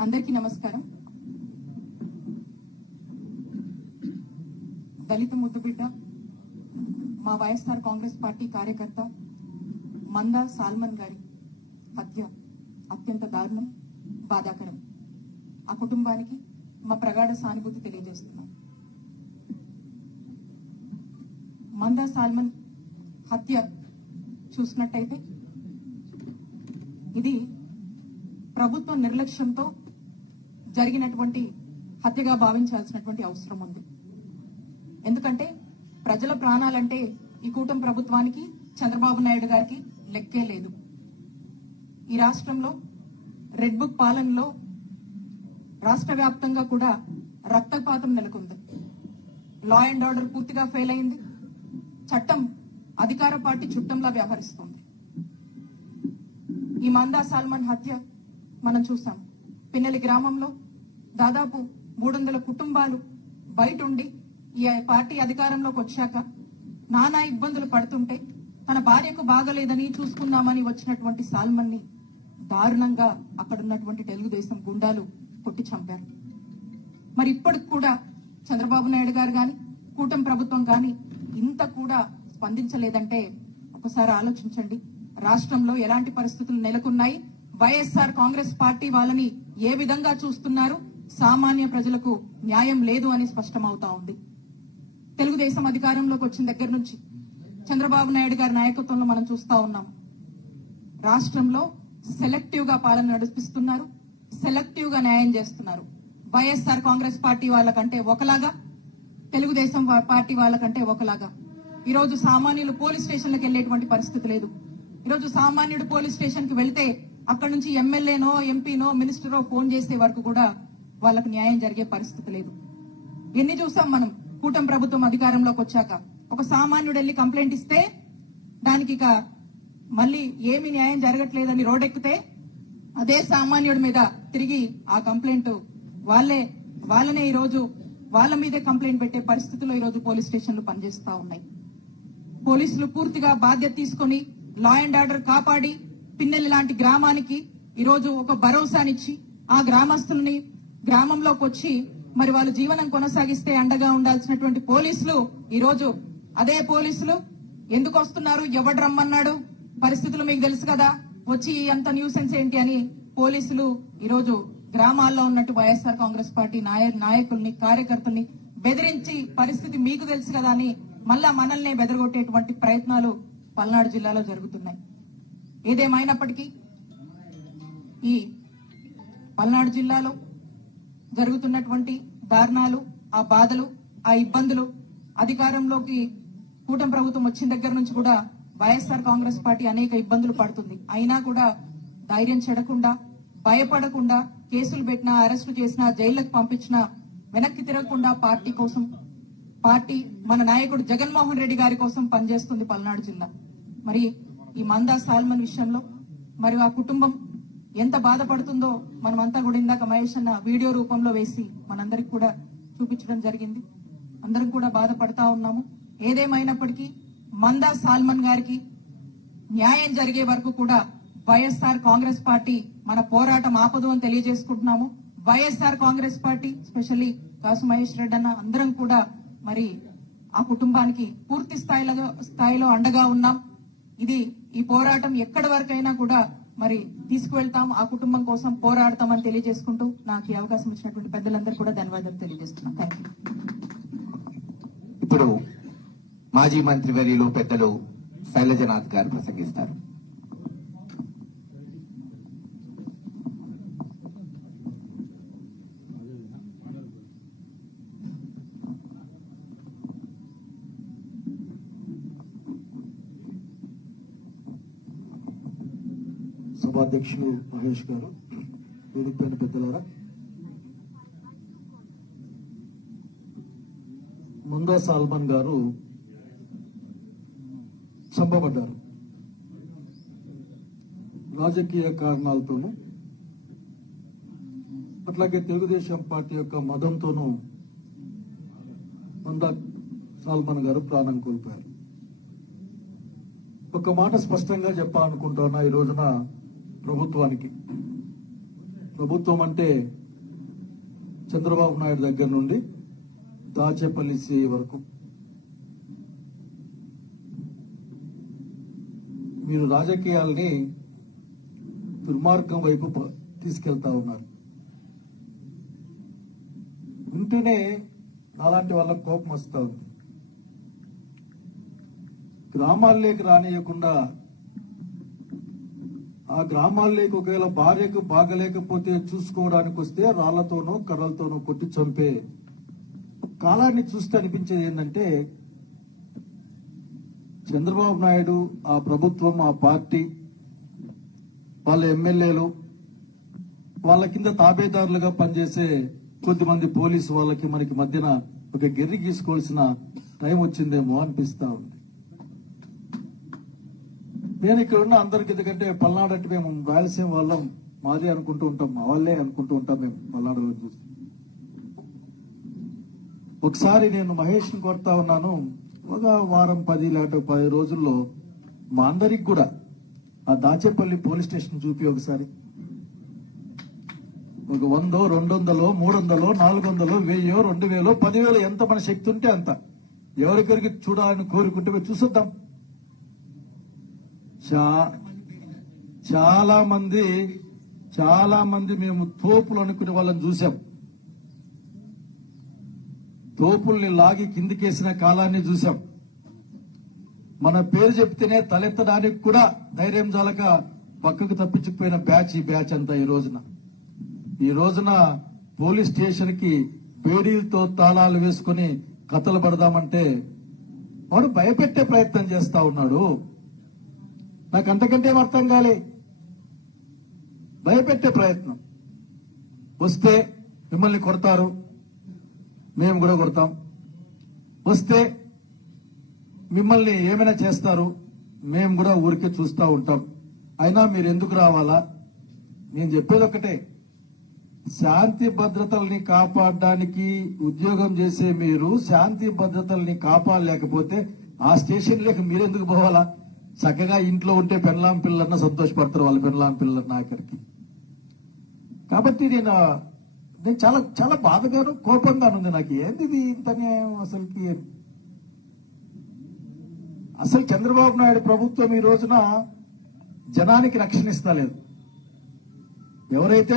అందరికీ నమస్కారం. దళిత ముద్దుబిడ్డ మా వైఎస్ఆర్ కాంగ్రెస్ పార్టీ కార్యకర్త మందా సాల్మన్ గారి హత్య అత్యంత దారుణం, బాధాకరం. ఆ కుటుంబానికి మా ప్రగాఢ సానుభూతి తెలియజేస్తున్నాం. మందా సాల్మన్ హత్య చూసినట్టయితే ఇది ప్రభుత్వ నిర్లక్ష్యంతో జరిగినటువంటి హత్యగా భావించాల్సినటువంటి అవసరం ఉంది. ఎందుకంటే ప్రజల ప్రాణాలంటే ఈ కూటమి ప్రభుత్వానికి, చంద్రబాబు నాయుడు గారికి లెక్కే లేదు. ఈ రాష్ట్రంలో రెడ్ బుక్ పాలనలో రాష్ట్ర వ్యాప్తంగా కూడా రక్తపాతం నెలకొంది. లా అండ్ ఆర్డర్ పూర్తిగా ఫెయిల్ అయింది. చట్టం అధికార పార్టీ చుట్టంలా వ్యవహరిస్తోంది. ఈ మందా సాల్మన్ హత్య మనం చూసాం. పిన్నెలి గ్రామంలో దాదాపు 300 కుటుంబాలు బయట ఉండి ఈ పార్టీ అధికారంలోకి వచ్చాక నానా ఇబ్బందులు పడుతుంటే తన భార్యకు బాగలేదని చూసుకుందామని వచ్చినటువంటి సాల్మన్ ని దారుణంగా అక్కడున్నటువంటి తెలుగుదేశం గుండాలు కొట్టి చంపారు. మరి ఇప్పటికి కూడా చంద్రబాబు నాయుడు గారు గాని, కూటమి ప్రభుత్వం గాని ఇంత కూడా స్పందించలేదంటే ఒకసారి ఆలోచించండి. రాష్ట్రంలో ఎలాంటి పరిస్థితులు నెలకొన్నాయి, వైఎస్ఆర్ కాంగ్రెస్ పార్టీ వాళ్ళని ఏ విధంగా చూస్తున్నారు, సామాన్య ప్రజలకు న్యాయం లేదు అని స్పష్టమవుతా ఉంది. తెలుగుదేశం అధికారంలోకి వచ్చిన దగ్గర నుంచి చంద్రబాబు నాయుడు గారి నాయకత్వంలో మనం చూస్తా ఉన్నాం. రాష్ట్రంలో సెలెక్టివ్ గా పాలన నడిపిస్తున్నారు, సెలెక్టివ్ గా న్యాయం చేస్తున్నారు. వైఎస్ఆర్ కాంగ్రెస్ పార్టీ వాళ్ళకంటే ఒకలాగా, తెలుగుదేశం పార్టీ వాళ్ళకంటే ఒకలాగా. ఈ రోజు సామాన్యులు పోలీస్ స్టేషన్లకు వెళ్లేటువంటి పరిస్థితి లేదు. ఈ రోజు సామాన్యుడు పోలీస్ స్టేషన్ కి వెళ్తే అక్కడ నుంచి ఎమ్మెల్యేనో, ఎంపీనో, మినిస్టరో ఫోన్ చేసే వరకు కూడా వాళ్ళకు న్యాయం జరిగే పరిస్థితి లేదు. ఎన్ని చూసాం మనం కూటమి ప్రభుత్వం అధికారంలోకి వచ్చాక. ఒక సామాన్యుడు వెళ్లి కంప్లైంట్ ఇస్తే దానికి ఇక మళ్ళీ ఏమి న్యాయం జరగట్లేదని రోడ్డెక్కితే అదే సామాన్యుడి మీద తిరిగి ఆ కంప్లైంట్ వాళ్ళనే ఈ రోజు వాళ్ళ మీదే కంప్లైంట్ పెట్టే పరిస్థితిలో ఈ రోజు పోలీస్ స్టేషన్లు పనిచేస్తా ఉన్నాయి. పోలీసులు పూర్తిగా బాధ్యత తీసుకుని లా అండ్ ఆర్డర్ కాపాడి పిన్నెల్లి లాంటి గ్రామానికి ఈ రోజు ఒక భరోసానిచ్చి ఆ గ్రామస్తుల్ని గ్రామంలోకి వచ్చి మరి వాళ్ళు జీవనం కొనసాగిస్తే అండగా ఉండాల్సినటువంటి పోలీసులు ఈ రోజు అదే పోలీసులు ఎందుకు వస్తున్నారు, ఎవడు రమ్మన్నాడు, పరిస్థితులు మీకు తెలుసు కదా, వచ్చి అంత న్యూసెన్స్ ఏంటి అని పోలీసులు ఈ రోజు గ్రామాల్లో ఉన్నట్టు వైఎస్ఆర్ కాంగ్రెస్ పార్టీ నాయకుల్ని, కార్యకర్తల్ని బెదిరించి పరిస్థితి మీకు తెలుసు కదా అని మళ్ళా మనల్ని బెదరగొట్టేటువంటి ప్రయత్నాలు పల్నాడు జిల్లాలో జరుగుతున్నాయి. ఏదేమైనప్పటికీ ఈ పల్నాడు జిల్లాలో జరుగుతున్నటువంటి దారుణాలు, ఆ బాధలు, ఆ ఇబ్బందులు అధికారంలోకి కూటమి ప్రభుత్వం వచ్చిన దగ్గర నుంచి కూడా వైఎస్ఆర్ కాంగ్రెస్ పార్టీ అనేక ఇబ్బందులు పడుతుంది. అయినా కూడా ధైర్యం చెడకుండా, భయపడకుండా, కేసులు పెట్టినా, అరెస్టు చేసినా, జైళ్లకు పంపించినా వెనక్కి తిరగకుండా పార్టీ కోసం, పార్టీ మన నాయకుడు జగన్మోహన్ రెడ్డి గారి కోసం పనిచేస్తుంది పల్నాడు జిల్లా. మరి ఈ మందా సాల్మన్ విషయంలో మరి ఆ కుటుంబం ఎంత బాధపడుతుందో మనమంతా కూడా ఇందాక మహేష్ అన్న వీడియో రూపంలో వేసి మనందరికి కూడా చూపించడం జరిగింది. అందరం కూడా బాధపడతా ఉన్నాము. ఏదేమైనప్పటికీ మందా సాల్మన్ గారికి న్యాయం జరిగే వరకు కూడా వైఎస్ఆర్ కాంగ్రెస్ పార్టీ మన పోరాటం ఆపదు అని తెలియజేసుకుంటున్నాము. వైఎస్ఆర్ కాంగ్రెస్ పార్టీ స్పెషల్లీ కాసు మహేష్ రెడ్డి అన్న అందరం కూడా మరి ఆ కుటుంబానికి పూర్తి స్థాయిలో అండగా ఉన్నాం. ఈ పోరాటం ఎక్కడి వరకైనా కూడా మరి తీసుకువెళ్తాం, ఆ కుటుంబం కోసం పోరాడతామని తెలియజేసుకుంటూ నాకు ఈ అవకాశం ఇచ్చినటువంటి పెద్దలందరూ కూడా ధన్యవాదాలు తెలియజేస్తున్నాం. Thank you. ఇప్పుడు మాజీ మంత్రివర్యులు పెద్దలు శైలజనాథ్ గారు ప్రసంగిస్తారు. సభాధ్యక్షులు మహేష్ గారు, వేదికపైన పెద్దలారా, మందా సాల్మన్ గారు చంపబడ్డారు. రాజకీయ కారణాలతోనూ అట్లాగే తెలుగుదేశం పార్టీ యొక్క మదంతోనూ మందా సాల్మన్ గారు ప్రాణం కోల్పోయారు. ఒక మాట స్పష్టంగా చెప్పాలనుకుంటున్నా ఈ రోజున ప్రభుత్వానికి, ప్రభుత్వం అంటే చంద్రబాబు నాయుడు దగ్గర నుండి దాచేపల్లి సిఐ వరకు మీరు రాజకీయాల్ని దుర్మార్గం వైపు తీసుకెళ్తా ఉన్నారు. వింటూనే నాలాంటి వాళ్ళకు కోపం వస్తా ఉంది. గ్రామాల్లోకి రానియకుండా, ఆ గ్రామాల్లోకి ఒకవేళ భార్యకు బాగలేకపోతే చూసుకోవడానికి వస్తే రాళ్లతోనో కర్రలతోనో కొట్టి చంపే కాలాన్ని చూస్తే అనిపించేది ఏంటంటే, చంద్రబాబు నాయుడు, ఆ ప్రభుత్వం, ఆ పార్టీ, వాళ్ళ ఎమ్మెల్యేలు, వాళ్ళ కింద తాబేదారులుగా పనిచేసే కొద్దిమంది పోలీసు వాళ్ళకి మనకి మధ్యన ఒక గెర్రి గీసుకోవాల్సిన టైం వచ్చిందేమో అనిపిస్తా ఉంది. నేను ఇక్కడ ఉన్న అందరికి, ఎందుకంటే పల్నాడు అంటే మేము రాయలసీమ వాళ్ళం, మాదే అనుకుంటూ ఉంటాం, మా వాళ్ళే అనుకుంటూ ఉంటాం మేము పల్నాడులో చూసి. ఒకసారి నేను మహేష్ని కొడతా ఉన్నాను, ఒక వారం 10 లేక 10 రోజుల్లో మా అందరికి కూడా ఆ దాచేపల్లి పోలీస్ స్టేషన్ చూపి ఒకసారి ఒక 100, 200, 300, 400, 1000, 2000, 10,000 ఎంత మన శక్తి ఉంటే అంత ఎవరికరికి చూడాలని కోరుకుంటే చూసొద్దాం. చాలా మంది మేము తోపులు అనుకునే వాళ్ళని చూసాం. తోపుల్ని లాగి కిందికేసిన కాలాన్ని చూసాం. మన పేరు చెప్తేనే తలెత్తడానికి కూడా ధైర్యం జాలక పక్కకు తప్పించుకుపోయిన బ్యాచ్ ఈ బ్యాచ్ అంతా ఈ రోజున పోలీస్ స్టేషన్ కి బేడీలతో తాళాలు వేసుకుని కథలు పడదామంటే వాడు భయపెట్టే ప్రయత్నం చేస్తా ఉన్నాడు. నాకు అంతకంటే అర్థం కాలే. భయపెట్టే ప్రయత్నం. వస్తే మిమ్మల్ని కొడతారు, మేము కూడా కొడతాం. వస్తే మిమ్మల్ని ఏమైనా చేస్తారు, మేము కూడా ఊరికే చూస్తూ ఉంటాం. అయినా మీరు ఎందుకు రావాలా? నేను చెప్పేది ఒకటే, శాంతి భద్రతల్ని కాపాడడానికి ఉద్యోగం చేసే మీరు శాంతి భద్రతల్ని కాపాడలేకపోతే ఆ స్టేషన్లోకి మీరెందుకు పోవాలా? చక్కగా ఇంట్లో ఉంటే పెళ్ళాం పిల్లలన్నా సంతోషపడతారు, వాళ్ళ పెళ్ళాం పిల్లలన్నా ఆఖరికి. కాబట్టి నేను చాలా చాలా బాధగాను కోపంగాను ఉంది. నాకు ఏంది ఇది ఇంతనే అసలు చంద్రబాబు నాయుడు ప్రభుత్వం ఈ రోజున జనానికి రక్షణ ఇస్తలేదు. ఎవరైతే